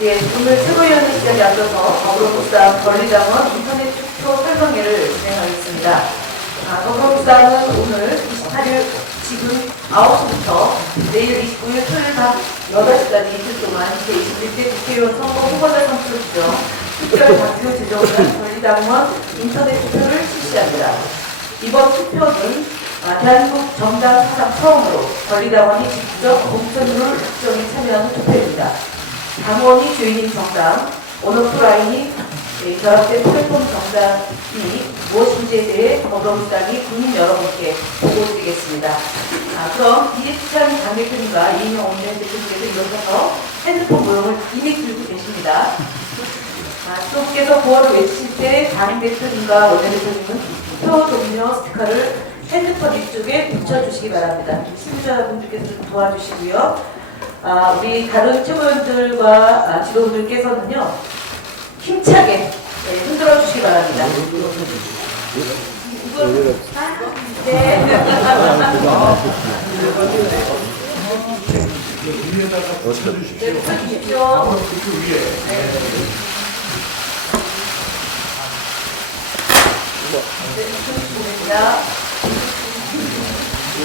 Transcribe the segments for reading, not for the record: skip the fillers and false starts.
예, 오늘 최고위원회 시간에 앞서서 더불어민주당 권리당원 인터넷 투표 설명회를 진행하겠습니다. 더불어민주당은 오늘 28일 지금 9시부터 내일 29일 토요일 밤 8시까지 이틀 동안 제21대 국회의원 선거 후보자 선출 규정 특별 당규 제정을 권리당원 인터넷 투표를 실시합니다. 이번 투표는 대한민국 정당 사상 처음으로 권리당원이 직접 공천률 측정에 참여하는 투표입니다. 당원이 주인인 정당, 온오프라인이 결합된 플랫폼 정당이 무엇인지에 대해 더불어민주당이 국민 여러분께 보고드리겠습니다. 그럼 이해찬 당대표님과 이인영 원내대표 대표님께서 이어서 핸드폰 모형을 이미 들고 계십니다. 또 분께서 구호를 외칠 때 당대표님과 원내대표님은 투표 동료 스티커를 핸드폰 위쪽에 붙여주시기 바랍니다. 시민자분들께서 좀 도와주시고요. 우리 다른 최고위원들과 지도부들께서는요, 힘차게 흔들어 주시기 바랍니다. 네. 위에다가 붙여주십시오. 네, 붙여주십시오. 그 위에. 붙여주시겠습니다.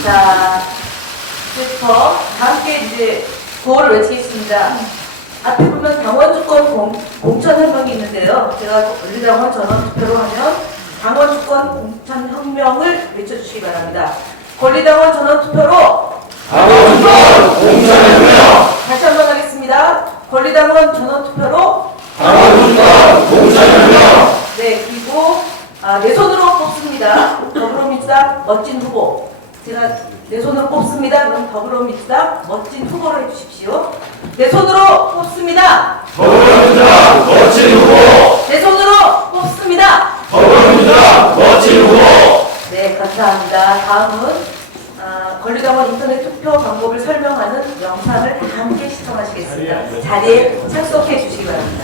자, 이제부터 다 함께 이제 구호를 외치겠습니다. 앞에 보면 당원주권 공천혁명이 있는데요. 제가 권리당원 전원투표로 하면 당원주권 공천혁명을 외쳐주시기 바랍니다. 권리당원 전원투표로 당원주권 공천혁명! 다시 한번 하겠습니다. 권리당원 전원투표로 당원주권 공천혁명! 네, 그리고 내 손으로 뽑습니다. 더불어민주당 멋진 후보. 제가 내 손으로 뽑습니다. 그럼 더불어민주당 멋진 후보를 해주십시오. 내 손으로 뽑습니다. 더불어민주당 멋진 후보! 내 손으로 뽑습니다. 더불어민주당 멋진 후보! 네, 감사합니다. 다음은 권리당원 인터넷 투표 방법을 설명하는 영상을 다 함께 시청하시겠습니다. 자리에 착석해 주시기 바랍니다.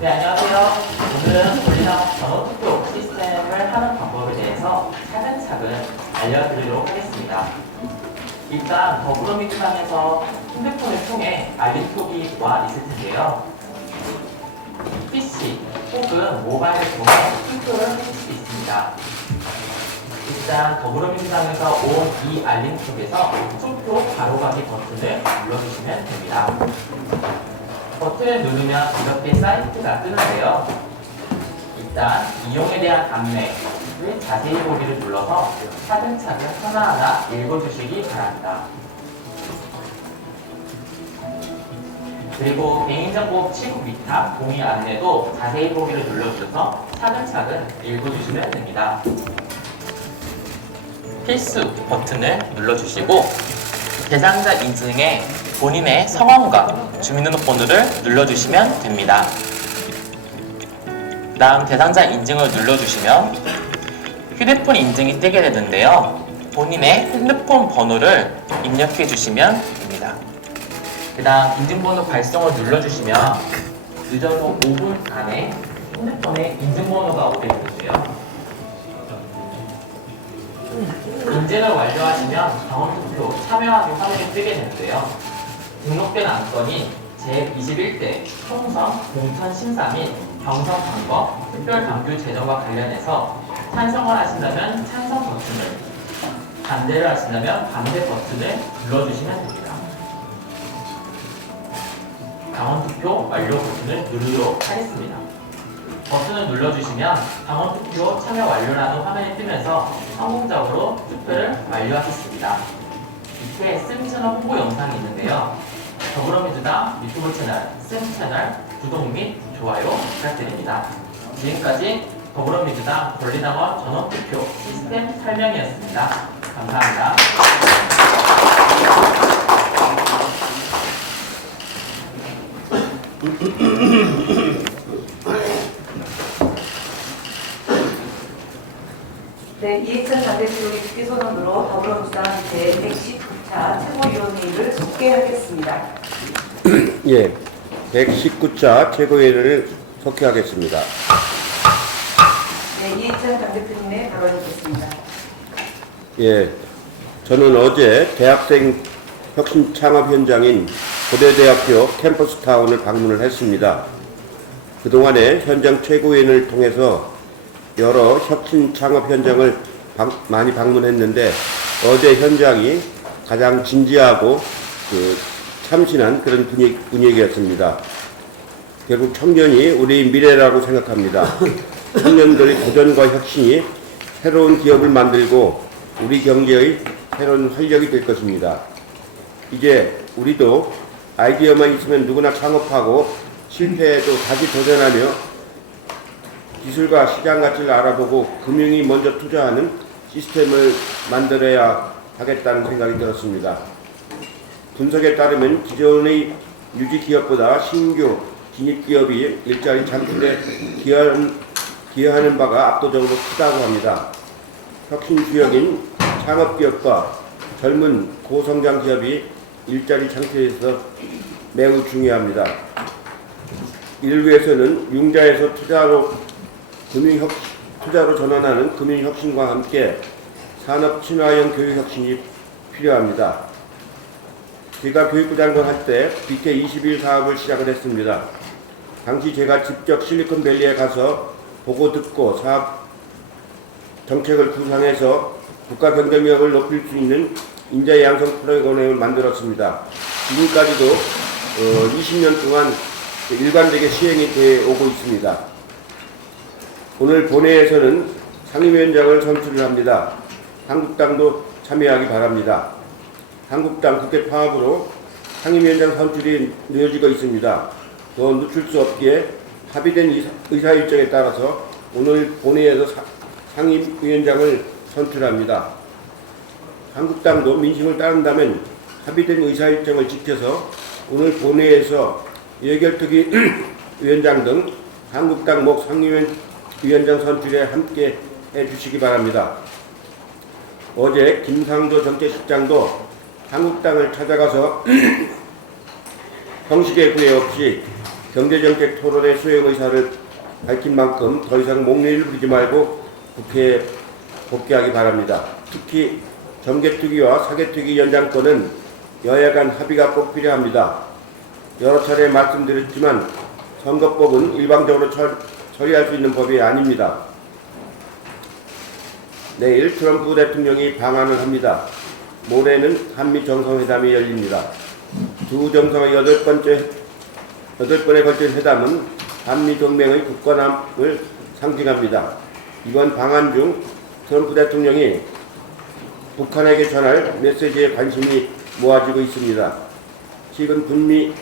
네, 안녕하세요. 오늘은 권리당원 전원투표 시스템을 하는 방법에 대해서 차근차근 알려드리도록 하겠습니다. 일단 더불어민주당에서 핸드폰을 통해 알림 표기와 있을 텐데요. PC 혹은 모바일을 통해 투표를 하실 수 있습니다. 일단 더불어민주당에서 온 이 알림 쪽에서 투표 바로가기 버튼을 눌러주시면 됩니다. 버튼을 누르면 이렇게 사이트가 뜨는데요. 일단 이용에 대한 안내를 자세히 보기를 눌러서 차근차근 하나하나 읽어주시기 바랍니다. 그리고 개인정보 취급 위탁 동의 안내도 자세히 보기를 눌러주셔서 차근차근 읽어주시면 됩니다. 필수 버튼을 눌러주시고 대상자 인증에 본인의 성함과 주민등록번호를 눌러주시면 됩니다. 다음 대상자 인증을 눌러주시면 휴대폰 인증이 뜨게 되는데요. 본인의 핸드폰 번호를 입력해 주시면 됩니다. 그 다음 인증번호 발송을 눌러주시면 늦어도 5분 안에 핸드폰에 인증번호가 오게 되는데요. 인증을 완료하시면 당원투표 참여하기 화면이 뜨게 되는데요. 등록된 안건이 제21대 총선 공천심사 및 경선 방법 특별당규 제정과 관련해서 찬성을 하신다면 찬성 버튼을, 반대를 하신다면 반대 버튼을 눌러주시면 됩니다. 당원투표 완료 버튼을 누르도록 하겠습니다. 버튼을 눌러주시면 당원투표 참여 완료라는 화면이 뜨면서 성공적으로 투표를 완료하셨습니다. 밑에 쌤 채널 홍보 영상이 있는데요. 더불어민주당 유튜브 채널 쌤 채널 구독 및 좋아요 부탁드립니다. 지금까지 더불어민주당 권리당원 전원투표 시스템 설명이었습니다. 감사합니다. 네, 이해찬 당대표님께 주기 선언으로 더불어민주당 제119차 최고위원회의를 속개하겠습니다. 예, 119차 최고회의를 속회하겠습니다. 네, 이해찬 당대표님의 발언이 있겠습니다. 예, 저는 어제 대학생 혁신 창업 현장인 고려대학교 캠퍼스타운을 방문을 했습니다. 그동안에 현장 최고위원을 통해서 여러 혁신 창업 현장을 많이 방문했는데 어제 현장이 가장 진지하고 참신한 그런 분위기였습니다. 결국 청년이 우리 미래라고 생각합니다. 청년들의 도전과 혁신이 새로운 기업을 만들고 우리 경제의 새로운 활력이 될 것입니다. 이제 우리도 아이디어만 있으면 누구나 창업하고 실패해도 다시 도전하며 기술과 시장 가치를 알아보고 금융이 먼저 투자하는 시스템을 만들어야 하겠다는 생각이 들었습니다. 분석에 따르면 기존의 유지 기업보다 신규 진입 기업이 일자리 창출에 기여하는 바가 압도적으로 크다고 합니다. 혁신 주역인 창업 기업과 젊은 고성장 기업이 일자리 창출에서 매우 중요합니다. 이를 위해서는 융자에서 투자로 전환하는 금융혁신과 함께 산업 친화형 교육혁신이 필요합니다. 제가 교육부 장관 할 때 BK21 사업을 시작을 했습니다. 당시 제가 직접 실리콘밸리에 가서 보고 듣고 사업 정책을 구상해서 국가 경쟁력을 높일 수 있는 인재 양성 프로그램을 만들었습니다. 지금까지도 20년 동안 일관되게 시행이 되어 오고 있습니다. 오늘 본회에서는 상임위원장을 선출을 합니다. 한국당도 참여하기 바랍니다. 한국당 국회 파업으로 상임위원장 선출이 늦어지고 있습니다. 더 늦출 수 없기에 합의된 의사일정에 따라서 오늘 본회에서 상임위원장을 선출합니다. 한국당도 민심을 따른다면 합의된 의사일정을 지켜서 오늘 본회에서 예결특위 위원장 등 한국당 목 상임위원장 선출에 함께 해주시기 바랍니다. 어제 김상조 정책실장도 한국당을 찾아가서 형식의 구애 없이 경제정책 토론의 수행 의사를 밝힌 만큼 더 이상 목례를 부리지 말고 국회에 복귀하기 바랍니다. 특히 정개특위와 사개특위 연장권은 여야 간 합의가 꼭 필요합니다. 여러 차례 말씀드렸지만 선거법은 일방적으로 처리할 수 있는 법이 아닙니다. 내일 트럼프 대통령이 방한을 합니다. 모레는 한미 정상회담이 열립니다. 두 정상의 8번에 걸친 회담은 한미 동맹의 굳건함을 상징합니다. 이번 방한 중 트럼프 대통령이 북한에게 전할 메시지에 관심이 모아지고 있습니다. 최근 북미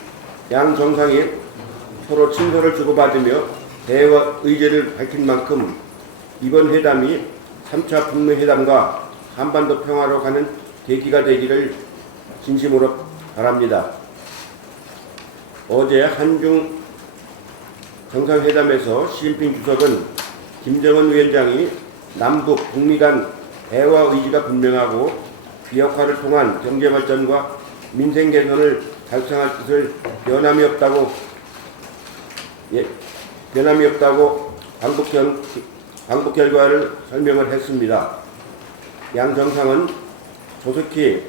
양 정상이 서로 친서를 주고받으며 대화 의제를 밝힌 만큼 이번 회담이 3차 북미 회담과 한반도 평화로 가는 계기가 되기를 진심으로 바랍니다. 어제 한중 정상회담에서 시진핑 주석은 김정은 위원장이 남북, 북미 간 대화 의지가 분명하고 비핵화를 통한 경제발전과 민생 개선을 달성할 뜻을 변함이 없다고 방북 결과를 설명을 했습니다. 양 정상은 조속히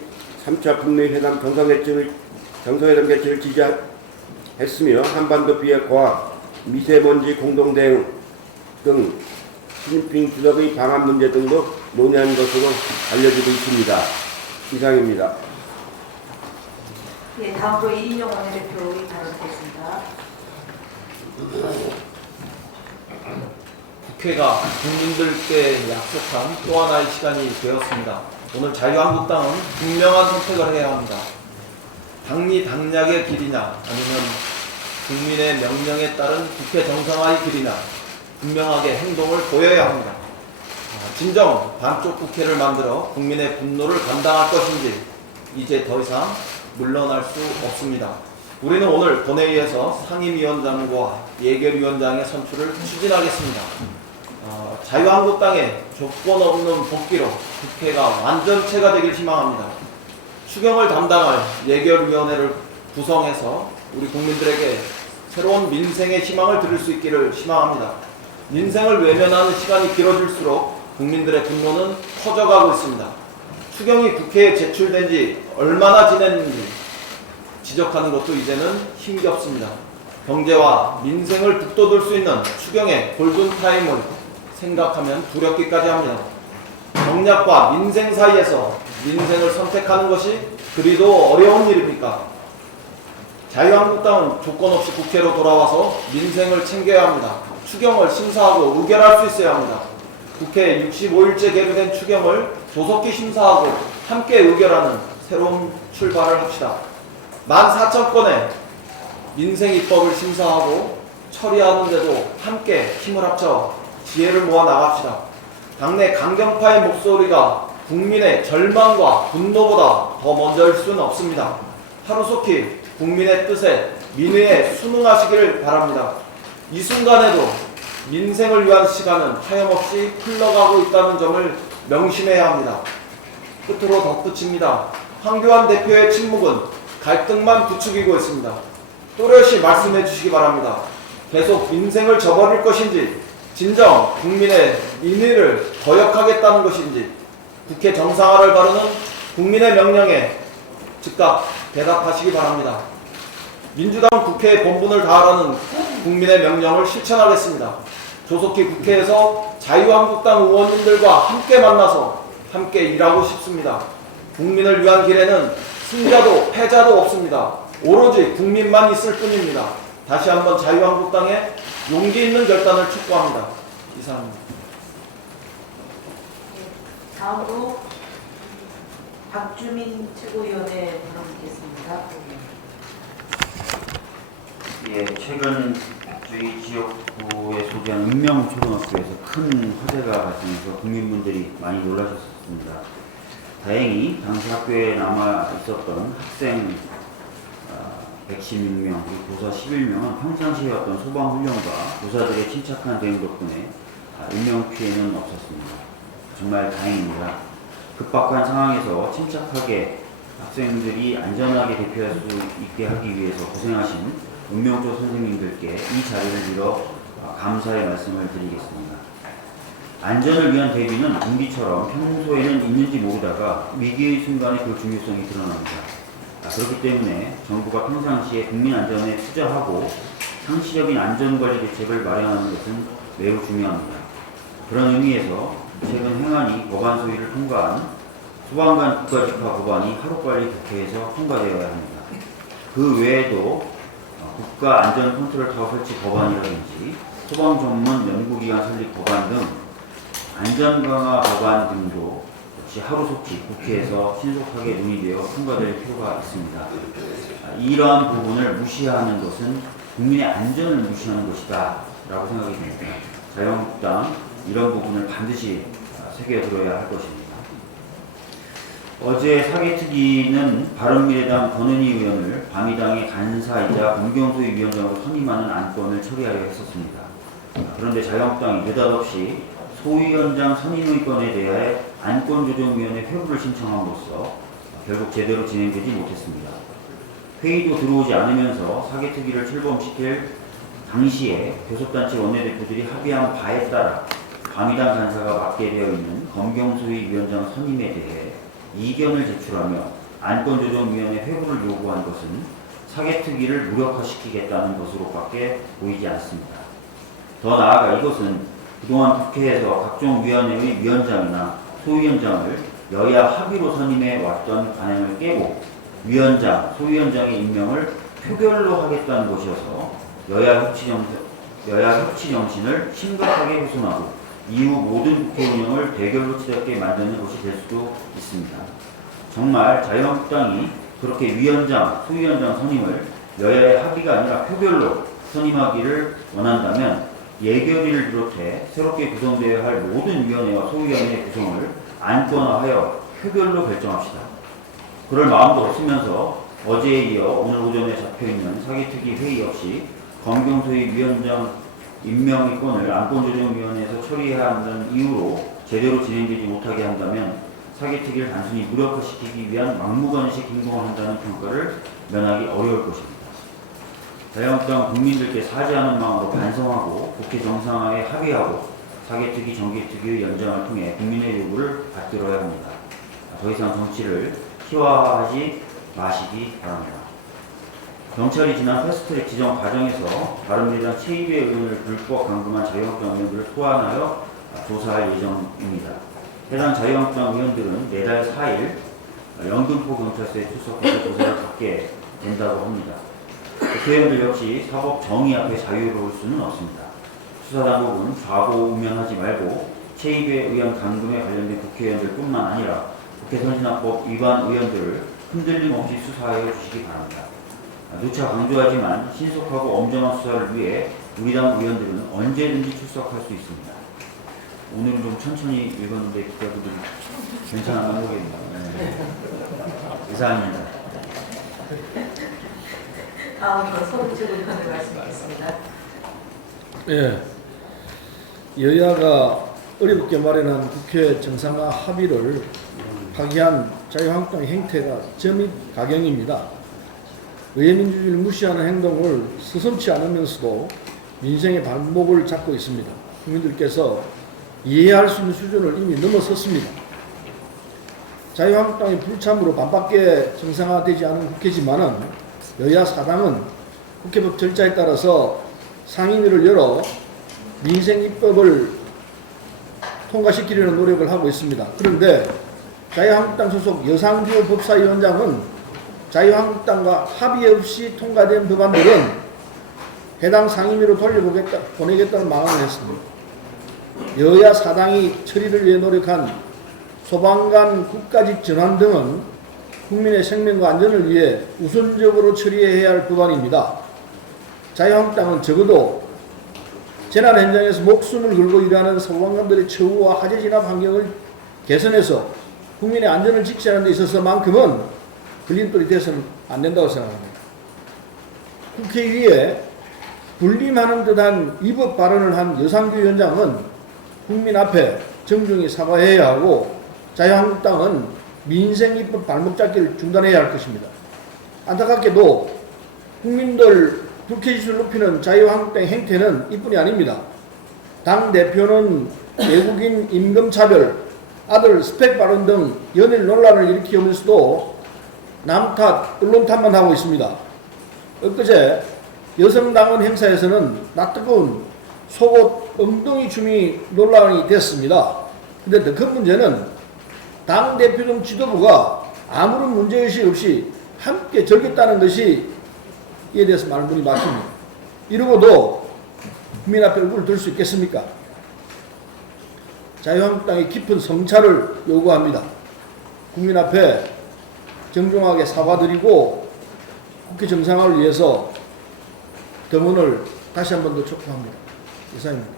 3차 북미 회담 정상회담 개최를 지지했으며 한반도 비핵화, 미세먼지 공동대응 등 시진핑 주석의 방한 문제 등도 논의한 것으로 알려지고 있습니다. 이상입니다. 예, 다음으로 이인영 원내대표의 발언하겠습니다. 국회가 국민들께 약속한 또 하나의 시간이 되었습니다. 오늘 자유한국당은 분명한 선택을 해야 합니다. 당리 당략의 길이냐 아니면 국민의 명령에 따른 국회 정상화의 길이냐 분명하게 행동을 보여야 합니다. 진정 반쪽 국회를 만들어 국민의 분노를 감당할 것인지 이제 더 이상 물러날 수 없습니다. 우리는 오늘 본회의에서 상임위원장과 예결위원장의 선출을 추진하겠습니다. 자유한국당의 조건 없는 복귀로 국회가 완전체가 되길 희망합니다. 추경을 담당할 예결위원회를 구성해서 우리 국민들에게 새로운 민생의 희망을 드릴 수 있기를 희망합니다. 민생을 외면하는 시간이 길어질수록 국민들의 분노는 커져가고 있습니다. 추경이 국회에 제출된 지 얼마나 지냈는지 지적하는 것도 이제는 힘겹습니다. 경제와 민생을 북돋을 수 있는 추경의 골든타임을 생각하면 두렵기까지 합니다. 정략과 민생 사이에서 민생을 선택하는 것이 그리도 어려운 일입니까? 자유한국당은 조건 없이 국회로 돌아와서 민생을 챙겨야 합니다. 추경을 심사하고 의결할 수 있어야 합니다. 국회 65일째 계류된 추경을 조속히 심사하고 함께 의결하는 새로운 출발을 합시다. 14,000건의 민생 입법을 심사하고 처리하는데도 함께 힘을 합쳐 지혜를 모아 나갑시다. 당내 강경파의 목소리가 국민의 절망과 분노보다 더 먼저일 수는 없습니다. 하루속히 국민의 뜻에 민의에 순응하시길 바랍니다. 이 순간에도 민생을 위한 시간은 하염없이 흘러가고 있다는 점을 명심해야 합니다. 끝으로 덧붙입니다. 황교안 대표의 침묵은 갈등만 부추기고 있습니다. 또렷이 말씀해 주시기 바랍니다. 계속 민생을 저버릴 것인지 진정 국민의 민의를 거역하겠다는 것인지 국회 정상화를 바르는 국민의 명령에 즉각 대답하시기 바랍니다. 민주당 국회의 본분을 다하라는 국민의 명령을 실천하겠습니다. 조속히 국회에서 자유한국당 의원님들과 함께 만나서 함께 일하고 싶습니다. 국민을 위한 길에는 승자도 패자도 없습니다. 오로지 국민만 있을 뿐입니다. 다시 한번 자유한국당의 용기 있는 결단을 촉구합니다. 이상입니다. 다음으로 박주민 최고위원의 발언 듣겠습니다. 예, 최근 저희 지역구에 소재한 읍명초등학교에서 큰 화재가 발생해서 국민분들이 많이 놀라셨습니다. 다행히 당시 학교에 남아 있었던 학생 116명 그리고 교사 11명은 평상시에 왔던 소방훈련과 교사들의 침착한 대응 덕분에 인명 피해는 없었습니다. 정말 다행입니다. 급박한 상황에서 침착하게 학생들이 안전하게 대피할 수 있게 하기 위해서 고생하신 읍명초 선생님들께 이 자리를 빌어 감사의 말씀을 드리겠습니다. 안전을 위한 대비는 공기처럼 평소에는 있는지 모르다가 위기의 순간에 그 중요성이 드러납니다. 그렇기 때문에 정부가 평상시에 국민 안전에 투자하고 상시적인 안전관리 대책을 마련하는 것은 매우 중요합니다. 그런 의미에서 최근 행안위 법안 소위를 통과한 소방관 국가직화 법안이 하루빨리 국회에서 통과되어야 합니다. 그 외에도 국가안전컨트롤타워 설치 법안이라든지 소방전문 연구기관 설립 법안 등 안전강화 법안 등도 역시 하루속히 국회에서 신속하게 논의되어 통과될 필요가 있습니다. 이러한 부분을 무시하는 것은 국민의 안전을 무시하는 것이다 라고 생각이 됩니다. 자유한국당 이런 부분을 반드시 새겨들어야 할 것입니다. 어제 사개특위는 바른미래당 권은희 의원을 방위당의 간사이자 검경소위 위원장으로 선임하는 안건을 처리하려 했었습니다. 그런데 자유한국당이 느닷없이 소위원장 선임의건에 대해 안건조정위원회 회부를 신청함으로써 결국 제대로 진행되지 못했습니다. 회의도 들어오지 않으면서 사개특위를 출범시킬 당시에 교섭단체 원내대표들이 합의한 바에 따라 방위당 간사가 맡게 되어 있는 검경소위 위원장 선임에 대해 이견을 제출하며 안건조정위원회 회부를 요구한 것은 사개특위를 무력화시키겠다는 것으로밖에 보이지 않습니다. 더 나아가 이것은 그동안 국회에서 각종 위원회의 위원장이나 소위원장을 여야 합의로 선임해 왔던 관행을 깨고 위원장, 소위원장의 임명을 표결로 하겠다는 것이어서 여야 협치 정신을 심각하게 훼손하고 이후 모든 국회 운영을 대결로 치닫게 만드는 것이 될 수도 있습니다. 정말 자유한국당이 그렇게 위원장, 소위원장 선임을 여야의 합의가 아니라 표결로 선임하기를 원한다면 예결위를 비롯해 새롭게 구성되어야 할 모든 위원회와 소위원회의 구성을 안건화하여 표결로 결정합시다. 그럴 마음도 없으면서 어제에 이어 오늘 오전에 잡혀있는 사개특위 회의 없이 검경소위 위원장 임명의 건을 안건조정위원회에서 처리해야 한다는 이유로 제대로 진행되지 못하게 한다면 사개특위를 단순히 무력화시키기 위한 막무가내식 행동을 한다는 평가를 면하기 어려울 것입니다. 자유한국당은 국민들께 사죄하는 마음으로 반성하고 국회 정상화에 합의하고 사개특위, 정개특위의 연장을 통해 국민의 요구를 받들어야 합니다. 더 이상 정치를 희화화하지 마시기 바랍니다. 경찰이 지난 패스트트랙 지정 과정에서 바른미래당 최입의 의원을 불법 감금한 자유한국당 의원들을 소환하여 조사할 예정입니다. 해당 자유한국당 의원들은 내달 4일 영등포 경찰서에 출석해서 조사를 받게 된다고 합니다. 국회의원들 역시 사법 정의 앞에 자유로울 수는 없습니다. 수사당국은 좌고우면하지 말고 최입의 의원 감금에 관련된 국회의원들 뿐만 아니라 국회선진화법 위반 의원들을 흔들림 없이 수사하여 주시기 바랍니다. 누차 강조하지만 신속하고 엄정한 수사를 위해 우리 당 의원들은 언제든지 출석할 수 있습니다. 오늘은 좀 천천히 읽었는데 기자분들 괜찮았나 모르겠네요. 이상입니다. 다음으로 서울지구 의원을 말씀드리겠습니다. 예, 여야가 어렵게 마련한 국회 정상화 합의를 파기한 자유한국당의 행태가 점입 가경입니다. 의회민주주의를 무시하는 행동을 서슴지 않으면서도 민생의 발목을 잡고 있습니다. 국민들께서 이해할 수 있는 수준을 이미 넘어섰습니다. 자유한국당이 불참으로 반밖에 정상화되지 않은 국회지만은 여야 사당은 국회법 절차에 따라서 상임위를 열어 민생 입법을 통과시키려는 노력을 하고 있습니다. 그런데 자유한국당 소속 여상규 법사위원장은 자유한국당과 합의 없이 통과된 법안들은 해당 상임위로 보내겠다는 마음을 했습니다. 여야 사당이 처리를 위해 노력한 소방관 국가직 전환 등은 국민의 생명과 안전을 위해 우선적으로 처리해야 할 법안입니다. 자유한국당은 적어도 재난 현장에서 목숨을 걸고 일하는 소방관들의 처우와 화재 진압 환경을 개선해서 국민의 안전을 지키는 데 있어서만큼은 걸림돌이 돼서는 안 된다고 생각합니다. 국회위에 군림하는 듯한 위법 발언을 한 여상규 위원장은 국민 앞에 정중히 사과해야 하고 자유한국당은 민생 입법 발목 잡기를 중단해야 할 것입니다. 안타깝게도 국민들 불쾌지수를 높이는 자유한국당의 행태는 이뿐이 아닙니다. 당대표는 외국인 임금차별, 아들 스펙 발언 등 연일 논란을 일으키면서도 남탓, 언론 탓만 하고 있습니다. 엊그제 여성당원 행사에서는 낯뜨거운 속옷 엉덩이 춤이 논란이 됐습니다. 그런데 더 큰 문제는 당대표 등 지도부가 아무런 문제의식 없이 함께 절겠다는 것이 이에 대해서 말문이 막힙니다. 이러고도 국민 앞에 얼굴을 들 수 있겠습니까? 자유한국당의 깊은 성찰을 요구합니다. 국민 앞에 정중하게 사과드리고 국회 정상화를 위해서 등원을 다시 한 번 더 촉구합니다. 이상입니다.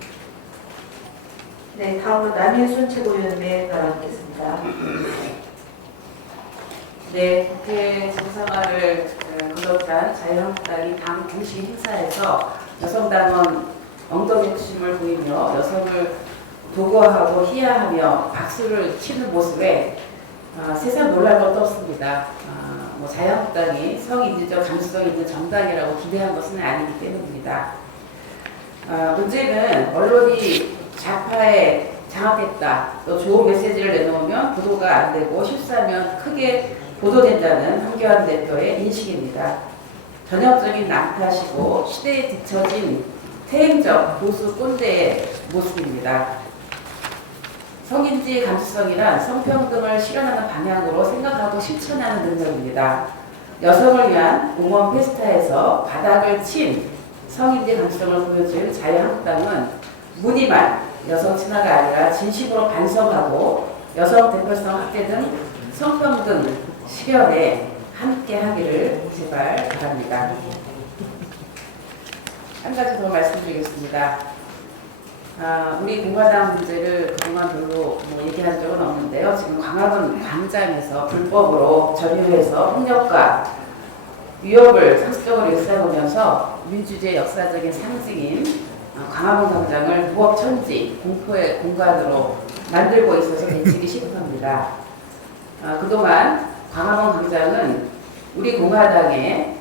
네, 다음은 남인순 최고위원에 따라하겠습니다. 네, 국회 정상화를 거듭한 자유한국당이 당 공식 행사에서 여성당원 엉덩이 춤을 보이며 여성을 도구화하고 희화하며 박수를 치는 모습에 세상 놀랄 것도 없습니다. 자유한국당이 성인지적 감수성 있는 정당이라고 기대한 것은 아니기 때문입니다. 문제는 언론이 좌파에 장악했다, 또 좋은 메시지를 내놓으면 보도가 안 되고 실수하면 크게 보도된다는 한교안 대표의 인식입니다. 전형적인 남탓이고 시대에 뒤처진 퇴행적 보수 꼰대의 모습입니다. 성인지 감수성이란 성평등을 실현하는 방향으로 생각하고 실천하는 능력입니다. 여성을 위한 공원 페스타에서 바닥을 친 성인지 감수성을 보여줄 자유한국당은 무늬만 여성 친화가 아니라 진심으로 반성하고 여성 대표성 확대 등 성평등 실현에 함께 하기를 제발 바랍니다. 한 가지 더 말씀드리겠습니다. 우리 공화당 문제를 그동안 별로 얘기한 적은 없는데요. 지금 광화문 광장에서 불법으로 점유해서 폭력과 위협을 상습적으로 일삼으면서 민주주의의 역사적인 상징인 광화문 광장을 무법천지 공포의 공간으로 만들고 있어서 대책이 시급합니다. 그동안 광화문 광장은 우리 공화당의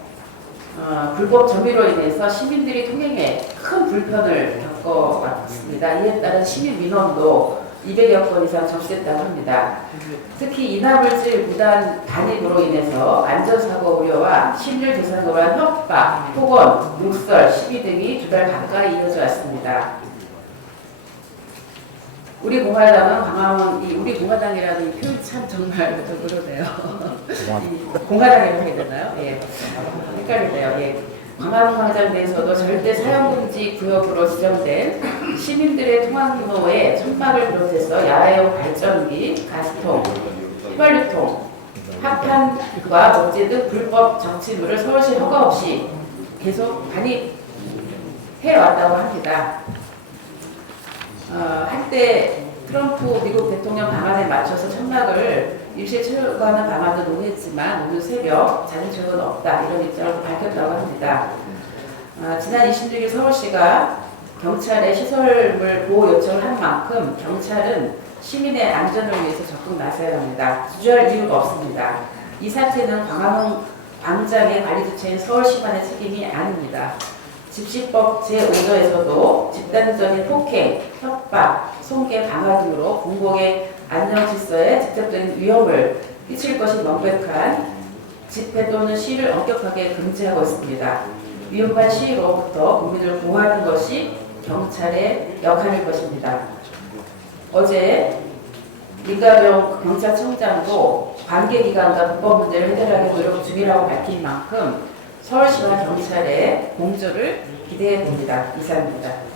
불법 점유로 인해서 시민들이 통행에 큰 불편을 겪어왔습니다. 이에 따른 시민 민원도 200여 건 이상 접수했다고 합니다. 특히 이나물질 무단 반입으로 인해서 안전사고 우려와 시민을 대상으로 한 협박, 폭언, 욕설, 시비 등이 2달 가까이 이어져 왔습니다. 우리 공화당은 우리 공화당이라는 이 표현이 참 정말 좀 그러네요. 공화당이라고 해야 되나요? 예. 헷갈리네요. 예. 광화문 광장 내에서도 절대 사용금지 구역으로 지정된 시민들의 통학로에 천막을 비롯해서 야외용 발전기, 가스통, 휘발유통, 합판과 목재 등 불법 정치물을 서울시 허가 없이 계속 반입해왔다고 합니다. 한때 트럼프 미국 대통령 방안에 맞춰서 천막을 일시에 철거하는 방안도 논의했지만 오늘 새벽 자진철거는 없다 이런 입장을 밝혔다고 합니다. 지난 26일 서울시가 경찰에 시설물 보호 요청을 한 만큼 경찰은 시민의 안전을 위해서 적극 나서야 합니다. 주저할 이유가 없습니다. 이 사태는 광화문 광장의 관리 주체인 서울시만의 책임이 아닙니다. 집시법 제5조에서도 집단적인 폭행, 협박, 손괴, 강화 등으로 공공의 안녕 질서에 직접적인 위협을 끼칠 것이 명백한 집회 또는 시위를 엄격하게 금지하고 있습니다. 위험한 시위로부터 국민을 보호하는 것이 경찰의 역할일 것입니다. 어제 민가병 경찰청장도 관계기관과 불법 문제를 해결하기 노력 중이라고 밝힌 만큼 서울시와 경찰의 공조를 기대해 봅니다. 이상입니다.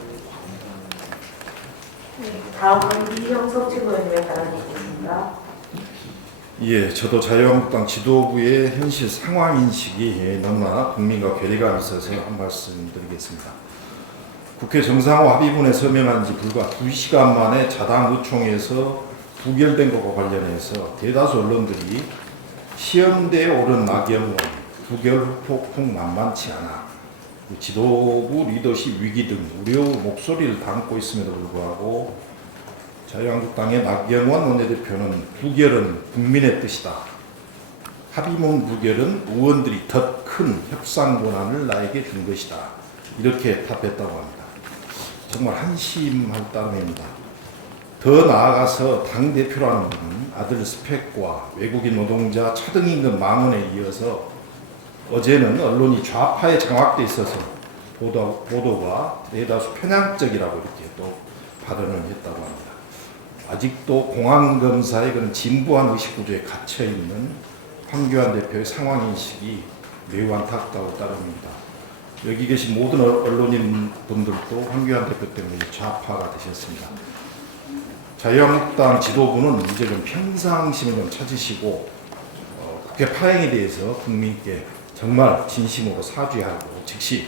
다음은 이형석 최고위원님의 발언이 있겠습니다. 예, 저도 자유한국당 지도부의 현실 상황 인식이 너무나 국민과 괴리감이 있어서 한 말씀 드리겠습니다. 국회 정상화 합의문에 서명한 지 불과 2시간 만에 자당 의총에서 부결된 것과 관련해서 대다수 언론들이 시험대에 오른 나경원, 부결 후폭풍 만만치 않아, 지도부 리더십 위기 등 우려 목소리를 담고 있음에도 불구하고 자유한국당의 나경원 원내대표는 부결은 국민의 뜻이다. 합의문 부결은 의원들이 더 큰 협상 권한을 나에게 준 것이다. 이렇게 답했다고 합니다. 정말 한심할 따름입니다. 더 나아가서 당대표라는 분은 아들 스펙과 외국인 노동자 차등임금 망언에 이어서 어제는 언론이 좌파에 장악돼 있어서 보도가 대다수 편향적이라고 이렇게 또 발언을 했다고 합니다. 아직도 공안검사의 그런 진부한 의식구조에 갇혀있는 황교안 대표의 상황인식이 매우 안타까워 따릅니다. 여기 계신 모든 언론인 분들도 황교안 대표 때문에 좌파가 되셨습니다. 자유한국당 지도부는 이제 좀 평상심을 좀 찾으시고 국회 파행에 대해서 국민께 정말 진심으로 사죄하고 즉시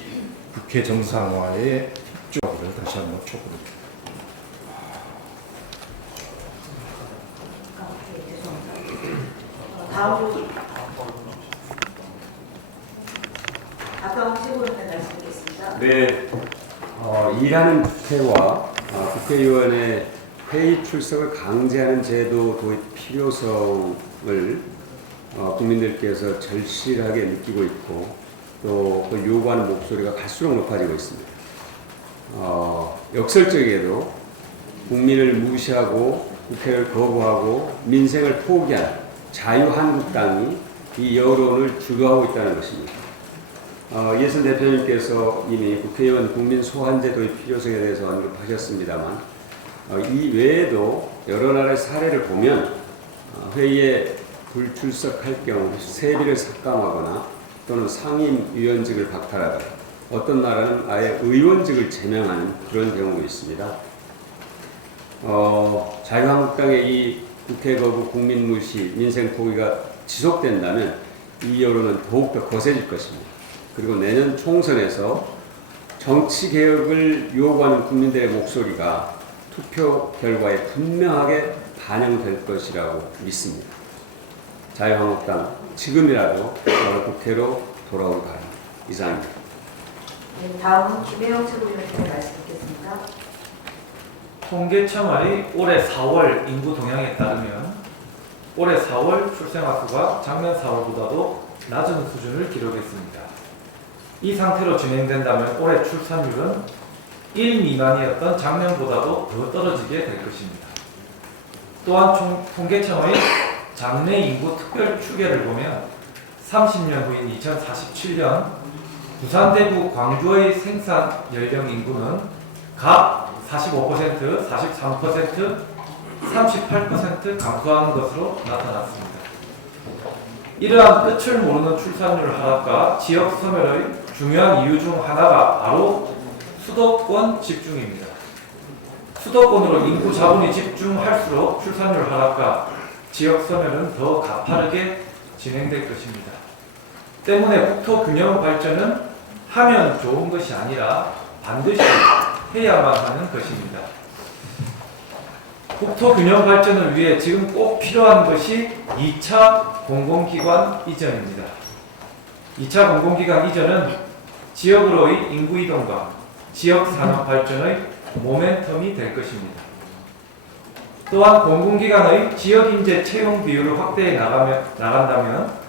국회 정상화에 협조하기를 다시 한번 촉구드립니다. 다음으로 박병 최고위원님 말씀드리겠습니다. 네, 일하는 국회와 국회의원의 회의 출석을 강제하는 제도 도입 필요성을 국민들께서 절실하게 느끼고 있고 또 그 요구하는 목소리가 갈수록 높아지고 있습니다. 역설적이게도 국민을 무시하고 국회를 거부하고 민생을 포기한 자유한국당이 이 여론을 주도하고 있다는 것입니다. 이해선 대표님께서 이미 국회의원 국민 소환제 도입 필요성에 대해서 언급하셨습니다만 이 외에도 여러 나라의 사례를 보면 회의에 불출석할 경우 세비를 삭감하거나 또는 상임위원직을 박탈하거나 어떤 나라는 아예 의원직을 제명하는 그런 경우가 있습니다. 자유한국당의 이 국회 거부, 국민 무시, 민생 포기가 지속된다면 이 여론은 더욱더 거세질 것입니다. 그리고 내년 총선에서 정치 개혁을 요구하는 국민들의 목소리가 투표 결과에 분명하게 반영될 것이라고 믿습니다. 자유한국당 지금이라도 국회로 돌아오기 바랍니다. 이상입니다. 네, 다음은 김혜영 최고위원님의 말씀 듣겠습니다. 통계청의 올해 4월 인구 동향에 따르면 올해 4월 출생아 수가 작년 4월보다도 낮은 수준을 기록했습니다. 이 상태로 진행된다면 올해 출산율은 1 미만이었던 작년보다도 더 떨어지게 될 것입니다. 또한 통계청의 장래 인구 특별 추계를 보면 30년 후인 2047년 부산, 대구, 광주의 생산 연령 인구는 각 45%, 43%, 38% 감소하는 것으로 나타났습니다. 이러한 끝을 모르는 출산율 하락과 지역 소멸의 중요한 이유 중 하나가 바로 수도권 집중입니다. 수도권으로 인구 자본이 집중할수록 출산율 하락과 지역 소멸은 더 가파르게 진행될 것입니다. 때문에 국토 균형 발전은 하면 좋은 것이 아니라 반드시 해야만 하는 것입니다. 국토 균형 발전을 위해 지금 꼭 필요한 것이 2차 공공기관 이전입니다. 2차 공공기관 이전은 지역으로의 인구 이동과 지역 산업 발전의 모멘텀이 될 것입니다. 또한 공공기관의 지역인재 채용 비율을 확대해 나간다면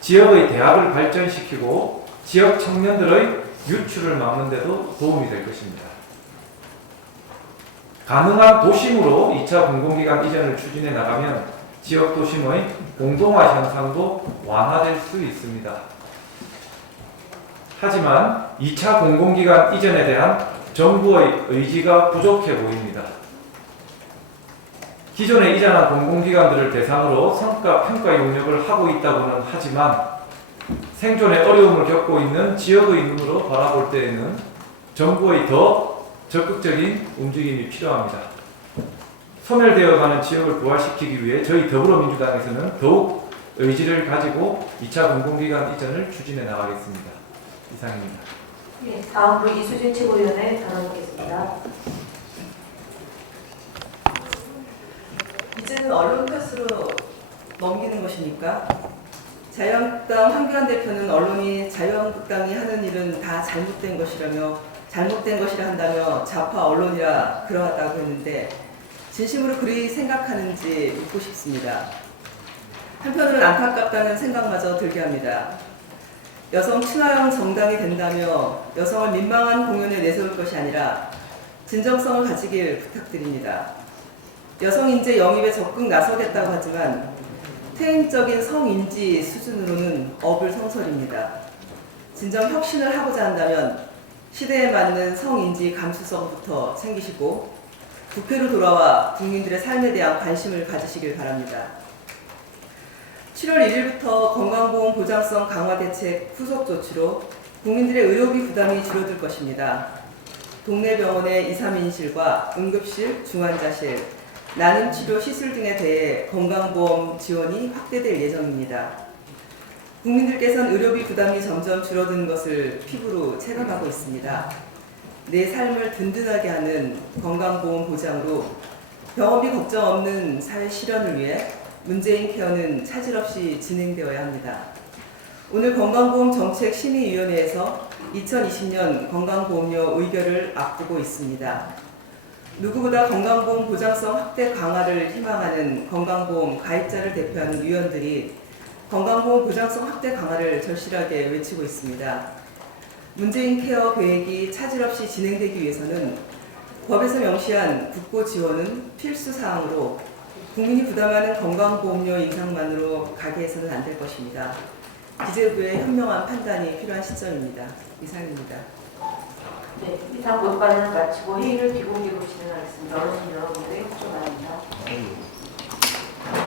지역의 대학을 발전시키고 지역 청년들의 유출을 막는 데도 도움이 될 것입니다. 가능한 도심으로 2차 공공기관 이전을 추진해 나가면 지역 도심의 공동화 현상도 완화될 수 있습니다. 하지만 2차 공공기관 이전에 대한 정부의 의지가 부족해 보입니다. 기존에 이전한 공공기관들을 대상으로 성과 평가 용역을 하고 있다고는 하지만 생존에 어려움을 겪고 있는 지역의 눈으로 바라볼 때에는 정부의 더 적극적인 움직임이 필요합니다. 소멸되어가는 지역을 부활시키기 위해 저희 더불어민주당에서는 더욱 의지를 가지고 2차 공공기관 이전을 추진해 나가겠습니다. 이상입니다. 네, 다음으로 이수진 최고위원의 발언 듣겠습니다. 이제는 언론 탓으로 넘기는 것이니까 자유한국당 황교안 대표는 언론이 자유한국당이 하는 일은 다 잘못된 것이라며 잘못된 것이라 한다며 좌파 언론이라 그러하다고 했는데 진심으로 그리 생각하는지 묻고 싶습니다. 한편으로는 안타깝다는 생각마저 들게 합니다. 여성 친화형 정당이 된다며 여성을 민망한 공연에 내세울 것이 아니라 진정성을 가지길 부탁드립니다. 여성 인재 영입에 적극 나서겠다고 하지만 퇴행적인 성인지 수준으로는 어불성설입니다. 진정 혁신을 하고자 한다면 시대에 맞는 성인지 감수성부터 챙기시고 국회로 돌아와 국민들의 삶에 대한 관심을 가지시길 바랍니다. 7월 1일부터 건강보험 보장성 강화 대책 후속 조치로 국민들의 의료비 부담이 줄어들 것입니다. 동네 병원의 2, 3인실과 응급실, 중환자실, 난임치료 시술 등에 대해 건강보험 지원이 확대될 예정입니다. 국민들께서는 의료비 부담이 점점 줄어드는 것을 피부로 체감하고 있습니다. 내 삶을 든든하게 하는 건강보험 보장으로 병원비 걱정 없는 사회 실현을 위해 문재인 케어는 차질 없이 진행되어야 합니다. 오늘 건강보험정책심의위원회에서 2020년 건강보험료 의결을 앞두고 있습니다. 누구보다 건강보험 보장성 확대 강화를 희망하는 건강보험 가입자를 대표하는 위원들이 건강보험 보장성 확대 강화를 절실하게 외치고 있습니다. 문재인 케어 계획이 차질 없이 진행되기 위해서는 법에서 명시한 국고 지원은 필수 사항으로 국민이 부담하는 건강보험료 인상만으로 가게 해서는 안 될 것입니다. 기재부의 현명한 판단이 필요한 시점입니다. 이상입니다. 네, 이상 모든 발언을 마치고 회의를 비공개로 진행하겠습니다. 어르신 여러분들의 협조 바랍니다.